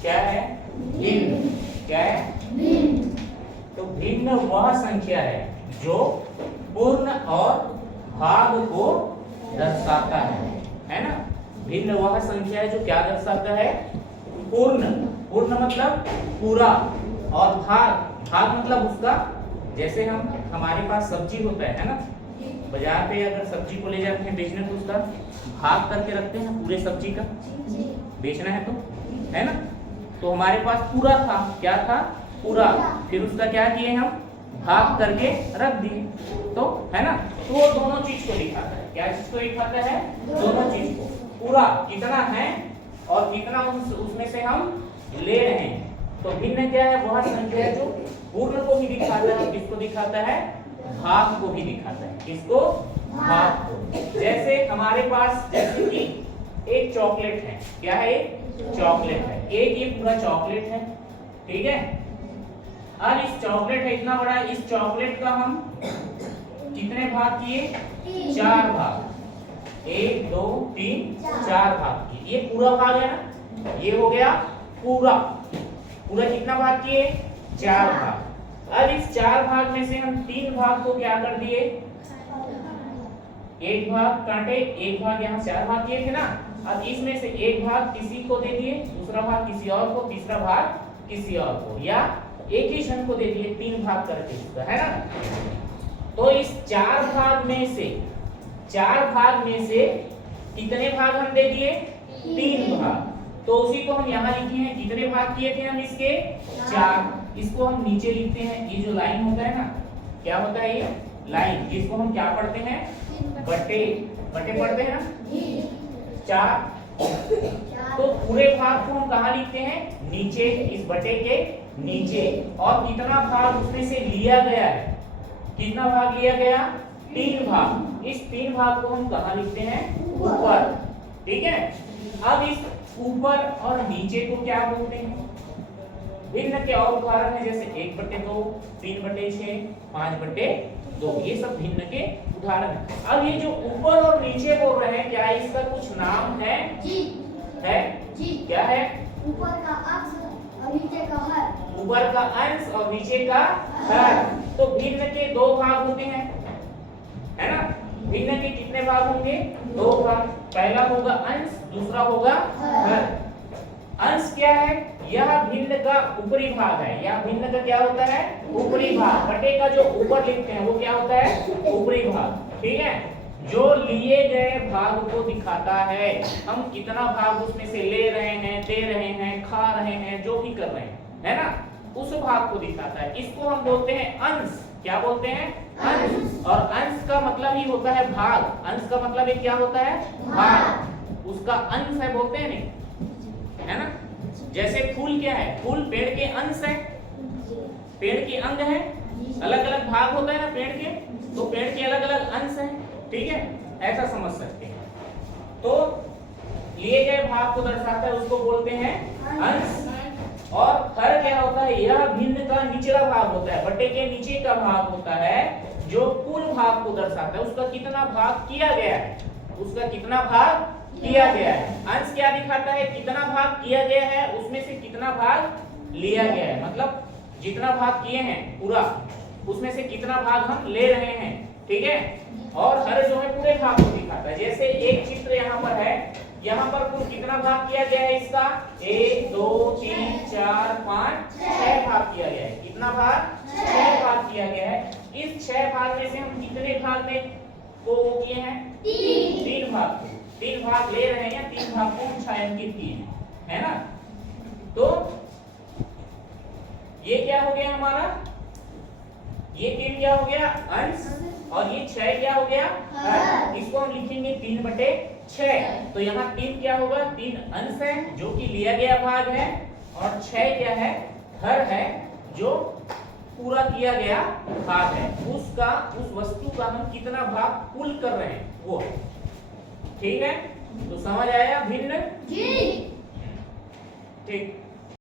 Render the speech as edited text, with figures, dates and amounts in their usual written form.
क्या है? भिन्न। क्या है? भिन्न। तो भिन्न वह संख्या है जो पूर्ण और भाग को दर्शाता है ना? भिन्न वह संख्या है जो क्या दर्शाता है? पूर्ण। पूर्ण मतलब पूरा, और भाग, भाग मतलब उसका, जैसे हमारे पास सब्जी होता है ना, बाजार पे अगर सब्जी को ले जाते हैं बेचने तो उसका भाग करके रखते हैं पूरे सब्जी का, बेचना है तो, है ना? तो हमारे पास पूरा था, क्या था? पूरा। फिर उसका क्या किए हम? भाग करके रख दिए, तो है ना? तो वो दोनों चीज को दिखाता है। क्या चीज को दिखाता है? दोनों चीज को। पूरा कितना है और कितना उसमें से हम ले रहे हैं। तो भिन्न क्या है? वह संख्या है जो पूर्ण को भी दिखाता है, किसको दिखाता है? भाग को भी दिखाता है। किसको? भाग को। जैसे हमारे पास, जैसे कि एक चॉकलेट है। क्या है? एक चॉकलेट है। एक ये पूरा चॉकलेट है, ठीक है? अब इस चॉकलेट है इतना बड़ा, इस चॉकलेट का हम कितने भाग किए? 4 भाग। 1 2 3 4 भाग किए। ये पूरा भाग है ना, ये हो गया पूरा। पूरा कितना भाग किए? 4 भाग। अब इस 4 भाग में से हम 3 भाग को क्या कर दिए? एक भाग काटे, एक भाग यहाँ 4 भाग किए थे ना, अब इसमें से एक भाग किसी को दे दिए, दूसरा भाग किसी और को, तीसरा भाग किसी और को, या एक ही जन को दे दिए, 3 भाग करके उसका, है ना? तो इस 4 भाग में से, 4 भाग में से कितने भाग हम दे दिए? 3 भाग। तो उसी को हम यहाँ लिखे हैं, कितने भाग किए थे हम इसके? 4। इसको हम नीचे लिखते हैं, ये जो लाइन होता है ना, क्या होता है ये? लाइन। जिसको हम क्या पढ़ते हैं? बटे। बटे पढ़ते हैं ना, 4। तो पूरे भाग को हम कहाँ लिखते हैं? नीचे, इस बटे के नीचे। और कितना भाग उसमें से लिया गया है? कितना भाग लिया गया? 3 भाग। इस 3 भाग को हम कहाँ लिखते हैं? ऊपर। ठीक है? अब इस ऊपर और नीचे को क्या बोलते हैं? भिन्न के और उदाहरण है, जैसे 1/2, 3/6, 5/2। ये सब भिन्न के उदाहरण है। अब ये जो ऊपर और नीचे बोल रहे हैं, क्या इसका कुछ नाम है? जी। है? जी। क्या है? ऊपर का अंश और नीचे का हर। ऊपर का अंश और नीचे का हर। तो भिन्न के 2 भाग होते हैं, है ना? भिन्न के कितने भाग होंगे? 2 भाग। पहला होगा अंश, दूसरा होगा हर। अंश क्या है? यह भिन्न का ऊपरी भाग है। यह भिन्न का क्या होता है? ऊपरी भाग। बटे का जो ऊपर लिखते हैं वो क्या होता है? ऊपरी भाग। ठीक है? जो लिए गए भाग को दिखाता है, हम कितना भाग उसमें से ले रहे हैं, दे रहे हैं, खा रहे हैं, जो भी कर रहे हैं, है ना, उस भाग को दिखाता है। इसको हम बोलते हैं अंश। क्या बोलते हैं? अंश। और अंश का मतलब ही होता है भाग। अंश का मतलब क्या होता है? भाग। उसका अंश है बोलते हैं नहीं, है ना? जैसे फूल क्या है? फूल पेड़ के अंश है, पेड़ के अंग है। अलग अलग भाग होता है ना पेड़ के, तो पेड़ के अलग अलग अंश है। ठीक है? ऐसा समझ सकते हैं। तो लिए गए भाग को दर्शाता है, उसको बोलते हैं अंश। और हर क्या होता है? यह भिन्न का निचला भाग होता है, बटे के नीचे का भाग होता है, जो कुल भाग को दर्शाता है। उसका कितना भाग किया गया है, उसका कितना भाग किया गया है। अंश क्या दिखाता है? कितना भाग किया गया है, उसमें से कितना भाग लिया गया है, मतलब जितना भाग किए हैं पूरा, उसमें से कितना भाग हम ले रहे हैं। ठीक है? और हर जो है पूरे भाग को दिखाता है। जैसे एक चित्र यहाँ पर है, यहाँ पर कुल कितना भाग किया गया है इसका? 1 2 3 4 5 6 भाग किया गया है। कितना भाग? 6 भाग किया गया है। इस 6 भाग में से हम कितने भाग में को किए हैं? 3 भाग। 3 भाग ले रहे हैं या 3 भाग को छायांकित किए हैं, है ना? तो ये क्या हो गया हमारा? ये 3 क्या हो गया? अंश। और ये 6 क्या हो गया? हर। इसको हम लिखेंगे 3/6। तो यहाँ 3 क्या होगा? 3 अंश है जो कि लिया गया भाग है, और 6 क्या है? हर है, जो पूरा किया गया भाग है। उसका, उस वस्तु का हम कितना भाग कुल कर रहे हैं वो है। ठीक है? तो समझ आया भिन्न? जी। ठीक।